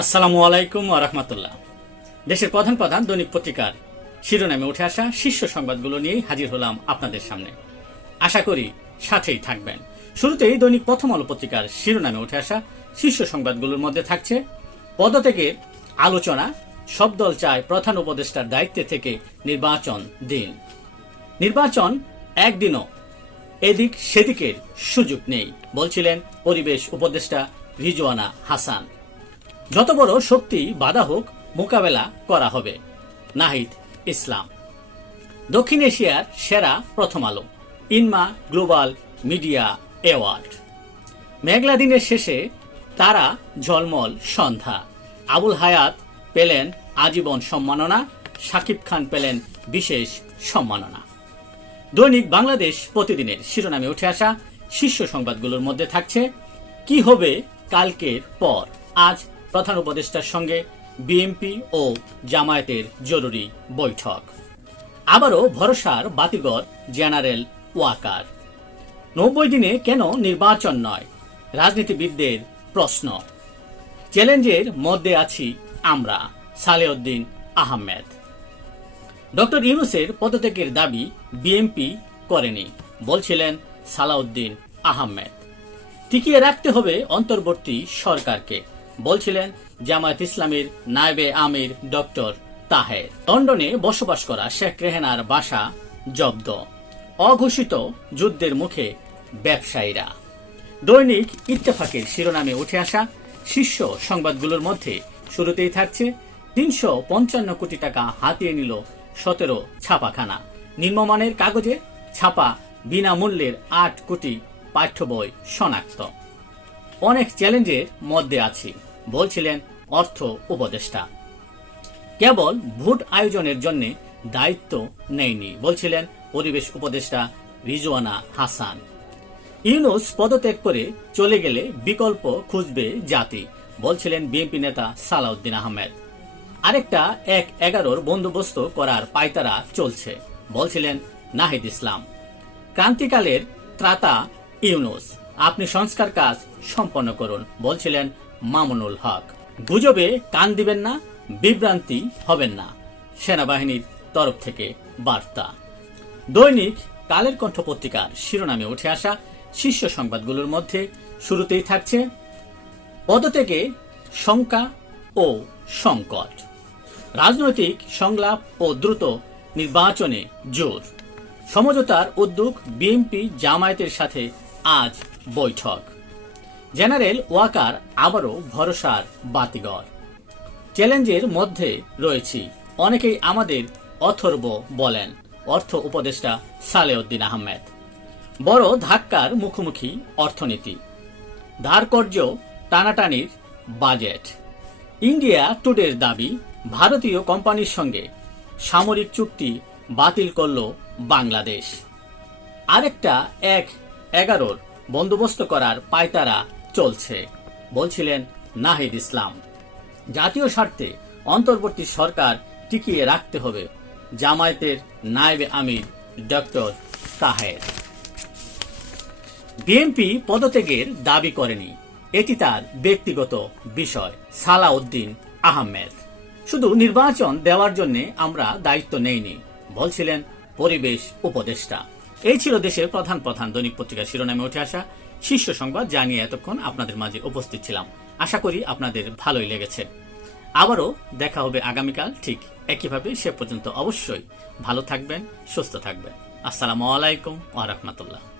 আসসালামু আলাইকুম রহমতুল্লাহ। দেশের প্রধান প্রধান দৈনিক পত্রিকার শিরোনামে উঠে আসা শীর্ষ সংবাদগুলো নিয়েই হাজির হলাম আপনাদের সামনে। আশা করি সাথেই থাকবেন। শুরুতেই দৈনিক প্রথম আলো পত্রিকার শিরোনামে উঠে আসা শীর্ষ সংবাদগুলোর মধ্যে থাকছে পদত্যাগের আলোচনা, সব দল চায় প্রধান উপদেষ্টার দায়িত্বে থেকে নির্বাচন দিন। নির্বাচন একদিনও এদিক সেদিকের সুযোগ নেই, বলছিলেন পরিবেশ উপদেষ্টা রিজওয়ানা হাসান। যত বড় শক্তি বাধা হোক মোকাবেলা করা হবে। নাহিদ ইসলাম। দক্ষিণ এশিয়ার সেরা Prothom Alo, INMA global media award. মেঘলা দিনের শেষে তারা ঝলমল সন্ধ্যা। আবুল হায়াত পেলেন আজীবন সম্মাননা সাকিব খান পেলেন বিশেষ সম্মাননা। দৈনিক বাংলাদেশ প্রতিদিনের শিরোনামে উঠে আসা শীর্ষ সংবাদগুলোর মধ্যে থাকছে, কি হবে কালকের পর? আজ প্রধান উপদেষ্টার সঙ্গে বিএনপি ও জামায়াতের জরুরি বৈঠক। আবারও ভরসার বাতিগর জেনারেল ওয়াকার। নব্বই দিনে কেন নির্বাচন নয়? রাজনীতিবিদদের প্রশ্ন। চ্যালেঞ্জের মধ্যে আছি আমরা, সালেউদ্দিন আহমেদ। ডক্টর ইউনুসের পদত্যাগের দাবি বিএনপি করেনি, বলছিলেন সালাউদ্দিন আহমেদ। টিকিয়ে রাখতে হবে অন্তর্বর্তী সরকারকে। বলছিলেন জামায়াত ইসলামের নায়েবে আমির ডক্টর তাহের। লন্ডনে বসবাস করা শেখ রেহেনার বাসা জব্দ। অঘোষিত যুদ্ধের মুখে ব্যবসায়ীরা। দৈনিক ইত্তেফাকের শিরোনামে উঠে আসা শীর্ষ সংবাদগুলোর মধ্যে শুরুতেই থাকছে তিনশো পঞ্চান্ন কোটি টাকা হাতিয়ে নিল সতেরো ছাপাখানা। নিম্নমানের কাগজে ছাপা বিনামূল্যের আট কোটি পাঠ্য বই শনাক্ত। অনেক চ্যালেঞ্জের মধ্যে আছি। বলছিলেন অর্থ উপদেষ্টা। কেবল ভোট আয়োজনের জন্য দায়িত্ব নেয়নি, বলছিলেন পরিবেশ উপদেষ্টা রিজওয়ানা হাসান। ইউনুস পদত্যাগ করে চলে গেলে বিকল্প খুঁজবে জাতি, বলছিলেন বিএনপি নেতা সালাউদ্দিন আহমেদ। আরেকটা এক এগারোর বন্দোবস্ত করার পায়তারা চলছে, বলছিলেন নাহিদ ইসলাম। ক্রান্তিকালের ত্রাতা ইউনুস, আপনি সংস্কার কাজ সম্পন্ন করুন, বলছিলেন মামুনুল হক। গুজবে কান দিবেন না, বিভ্রান্তি হবেন না। সেনাবাহিনীর তরফ থেকে বার্তা। দৈনিক কালের কণ্ঠ পত্রিকার শিরোনামে উঠে আসা শীর্ষ সংবাদগুলোর মধ্যে শুরুতেই থাকছে পদত্যাগে শঙ্কা ও সংকট। রাজনৈতিক সংলাপ ও দ্রুত নির্বাচনে জোর। সমঝোতার উদ্যোগ বিএনপি জামায়াতের সাথে আজ বৈঠক। জেনারেল ওয়াকার আবারও ভরসার বাতিগর চ্যালেঞ্জের মধ্যে রয়েছি। অনেকেই আমাদের অথর্ব বলেন, অর্থ উপদেষ্টা সালেউদ্দিন আহমেদ। বড় ধাক্কার মুখোমুখি অর্থনীতি। ধারকর্য টানাটানির বাজেট। ইন্ডিয়া টুডের দাবি, ভারতীয় কোম্পানির সঙ্গে সামরিক চুক্তি বাতিল করল বাংলাদেশ। আরেকটা এক এগারোর বন্দোবস্ত করার পায়তারা চলছে, বলছিলেন নাহিদ ইসলাম। জাতীয় স্বার্থে অন্তর্বর্তী সরকার টিকিয়ে রাখতে হবে জামায়াতের নায়েবে আমির ডক্টর তাহের। বিএনপি পদত্যাগের দাবি করেনি, এটি তার ব্যক্তিগত বিষয়, সালাউদ্দিন আহমেদ। শুধু নির্বাচন দেওয়ার জন্য আমরা দায়িত্ব নেইনি, বলছিলেন পরিবেশ উপদেষ্টা। এই ছিল দেশের প্রধান প্রধান দৈনিক পত্রিকার শিরোনামে উঠে আসা শীর্ষ সংবাদ জানিয়ে এতক্ষণ আপনাদের মাঝে উপস্থিত ছিলাম। আশা করি আপনাদের ভালোই লেগেছে। আবারও দেখা হবে আগামীকাল ঠিক একইভাবে, সে পর্যন্ত অবশ্যই ভালো থাকবেন, সুস্থ থাকবেন। আসসালামু আলাইকুম ওয়া